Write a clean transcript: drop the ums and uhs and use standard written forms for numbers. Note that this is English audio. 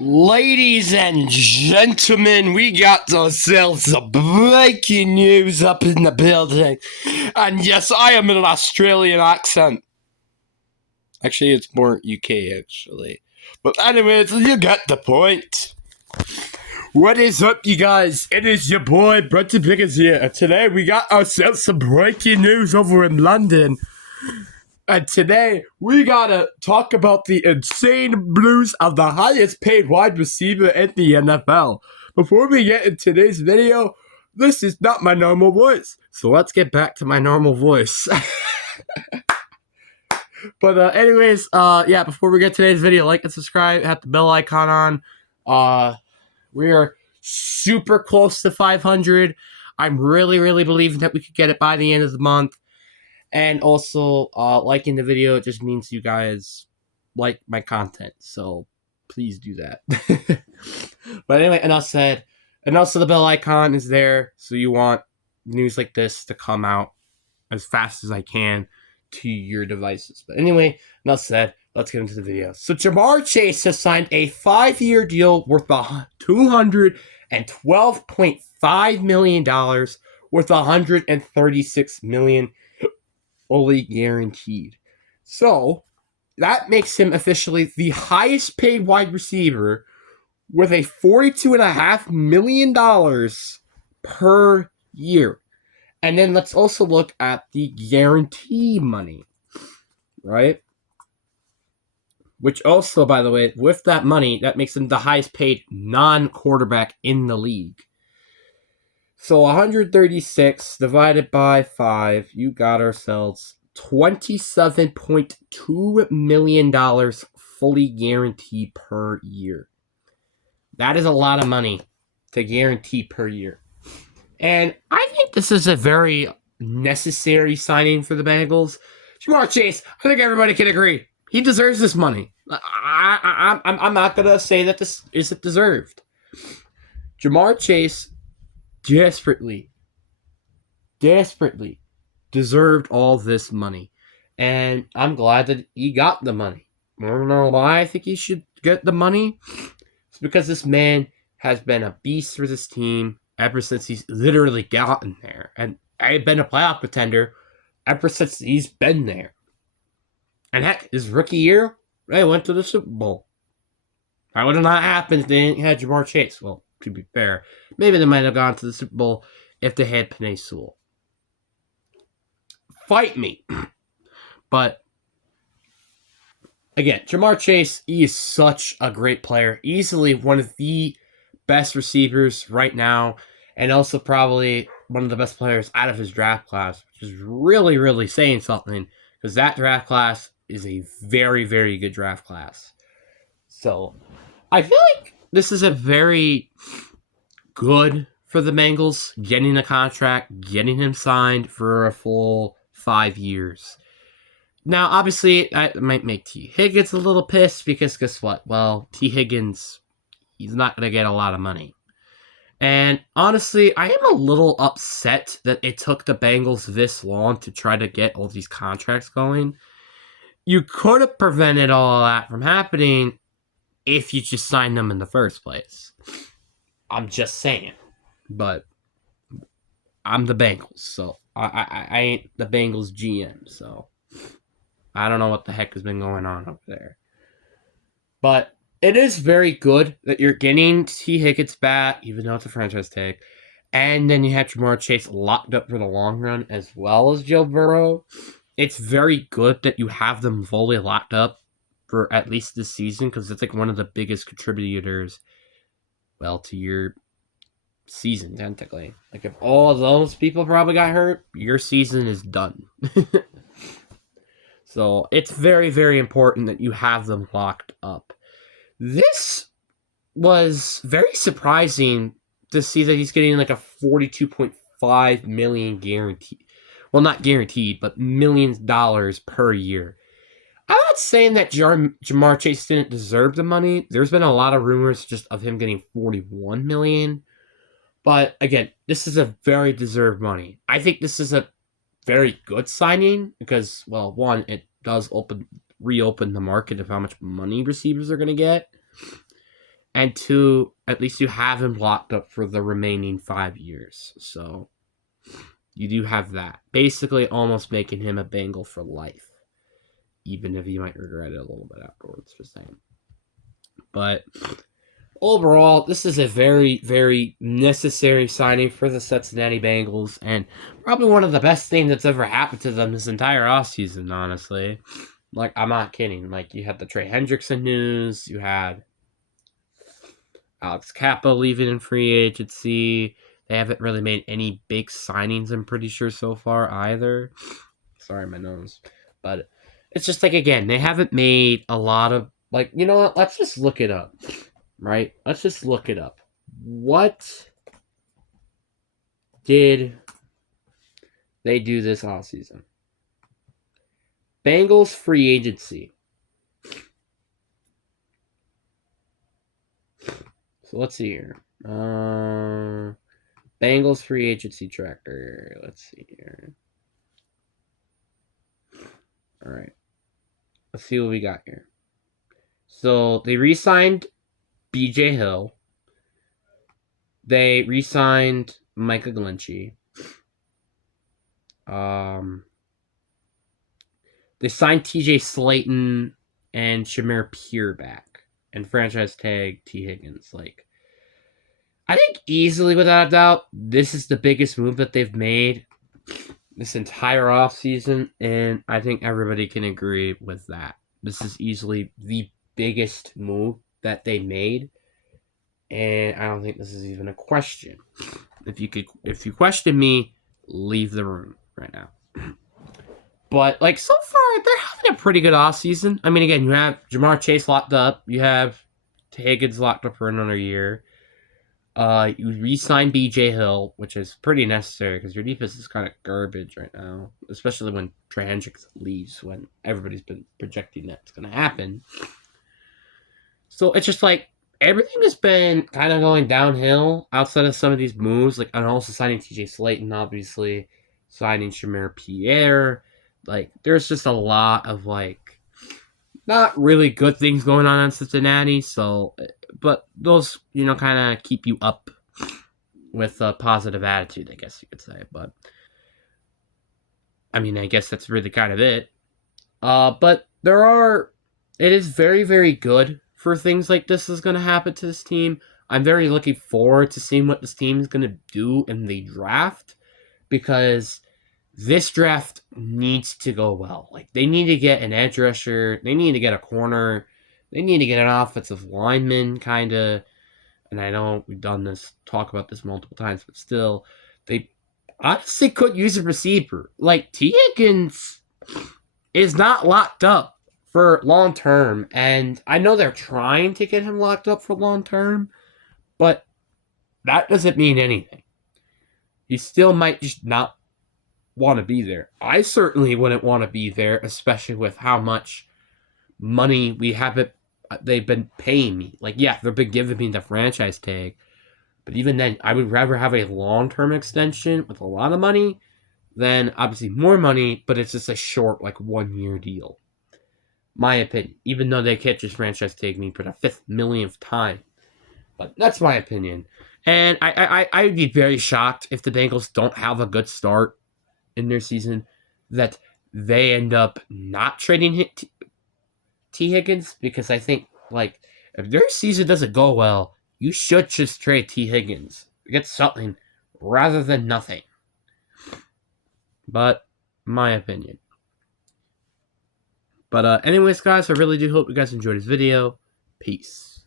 Ladies and gentlemen, we got ourselves some breaking news up in the building. And yes, I am in an Australian accent. Actually, it's more UK, actually. But anyways, you get the point. What is up, you guys? It is your boy, Brenton Pickens here. And today we got ourselves some breaking news over in London. And today, we gotta talk about the insane news of the highest paid wide receiver in the NFL. Before we get into today's video, this is not my normal voice. So let's get back to my normal voice. But anyways, before we get today's video, like and subscribe, hit the bell icon on. We are super close to 500. I'm really believing that we could get it by the end of the month. And also, liking the video, it just means you guys like my content. So, please do that. But anyway, enough said. And also, the bell icon is there. So, you want news like this to come out as fast as I can to your devices. But anyway, enough said. Let's get into the video. So, Ja'Marr Chase has signed a 5-year deal worth $212.5 million worth $136 million fully guaranteed. So, that makes him officially the highest paid wide receiver with a $42.5 million per year. And then let's also look at the guarantee money, right? Which also, by the way, with that money, that makes him the highest paid non-quarterback in the league. So 136 divided by 5, you got ourselves $27.2 million fully guaranteed per year. That is a lot of money to guarantee per year. And I think this is a very necessary signing for the Bengals. Ja'Marr Chase, I think everybody can agree. He deserves this money. I'm not going to say that this isn't deserved. Ja'Marr Chase desperately deserved all this money. And I'm glad that he got the money. I don't know why I think he should get the money. It's because this man has been a beast for this team ever since he's literally gotten there. And I've been a playoff contender ever since he's been there. And heck, his rookie year, they went to the Super Bowl. That would have not happened if they didn't have Ja'Marr Chase. Well, to be fair, maybe they might have gone to the Super Bowl if they had Penei Sewell. Fight me. But, again, Ja'Marr Chase, he is such a great player. Easily one of the best receivers right now. And also probably one of the best players out of his draft class. Which is really saying something. Because that draft class is a very good draft class. So, I feel like this is a very good for the Bengals, getting a contract, getting him signed for a full 5 years. Now, obviously, that might make T. Higgins a little pissed because guess what? Well, T. Higgins, he's not going to get a lot of money. And honestly, I am a little upset that it took the Bengals this long to try to get all these contracts going. You could have prevented all of that from happening if you just signed them in the first place. I'm just saying. But I'm the Bengals, so I ain't the Bengals GM, so I don't know what the heck has been going on over there. But it is very good that you're getting T. Higgins back, even though it's a franchise tag. And then you have Ja'Marr Chase locked up for the long run, as well as Joe Burrow. It's very good that you have them fully locked up for at least this season, because it's like one of the biggest contributors, well, to your season, technically. Like, if all of those people probably got hurt, your season is done. So, it's very important that you have them locked up. This was very surprising to see that he's getting like a $42.5 million guaranteed. Well, not guaranteed, but millions of dollars per year. I'm not saying that Ja'Marr Chase didn't deserve the money. There's been a lot of rumors just of him getting $41 million. But again, this is a very deserved money. I think this is a very good signing because, well, one, it does reopen the market of how much money receivers are going to get. and 2, at least you have him locked up for the remaining 5 years. So you do have that. Basically almost making him a Bengal for life. Even if you might regret it a little bit afterwards, just saying. But overall, this is a very, very necessary signing for the Cincinnati Bengals, and probably one of the best things that's ever happened to them this entire offseason, honestly. Like, I'm not kidding. Like, you had the Trey Hendrickson news, you had Alex Kappa leaving in free agency. They haven't really made any big signings, I'm pretty sure, so far either. Sorry, my nose. But it's just like, again, they haven't made a lot of, like, you know what? Let's just look it up, right? Let's just look it up. What did they do this offseason? Bengals free agency. So let's see here. Bengals free agency tracker. Let's see here. All right. Let's see what we got here. So they re-signed BJ Hill. They re-signed Micah Glinchey. They signed TJ Slayton and Shamir Peer back and franchise tag T. Higgins. Like, I think easily, without a doubt, this is the biggest move that they've made this entire offseason, and I think everybody can agree with that. This is easily the biggest move that they made, and I don't think this is even a question. If you question me, leave the room right now. But, like, so far, they're having a pretty good offseason. I mean, again, you have Jamar Chase locked up. You have Higgins locked up for another year. You re-sign BJ Hill, which is pretty necessary because your defense is kind of garbage right now, especially when Trey Hendricks leaves, when everybody's been projecting that's going to happen. So it's just like everything has been kind of going downhill outside of some of these moves, like, and also signing TJ Slayton, obviously, signing Shamir Pierre. Like, there's just a lot of, like, not really good things going on in Cincinnati, so, but those, you know, kind of keep you up with a positive attitude, I guess you could say. But, I mean, I guess that's really kind of it. But it is very, very good for things like this is going to happen to this team. I'm very looking forward to seeing what this team is going to do in the draft, because this draft needs to go well. Like, they need to get an edge rusher. They need to get a corner. They need to get an offensive lineman, kind of. And I know we've talk about this multiple times, but still, they honestly could use a receiver. Like, T. Higgins is not locked up for long term. And I know they're trying to get him locked up for long term, but that doesn't mean anything. He still might just not want to be there. I certainly wouldn't want to be there, especially with how much money they've been paying me. Like, yeah, they've been giving me the franchise tag, but even then, I would rather have a long-term extension with a lot of money than obviously more money, but it's just a short, like, 1-year deal. My opinion, even though they can't just franchise tag me for the 5th millionth time. But that's my opinion. And I would be very shocked if the Bengals don't have a good start in their season, that they end up not trading T. Higgins, because I think, like, if their season doesn't go well, you should just trade T. Higgins. Get something rather than nothing. But, my opinion. But anyways, guys, I really do hope you guys enjoyed this video. Peace.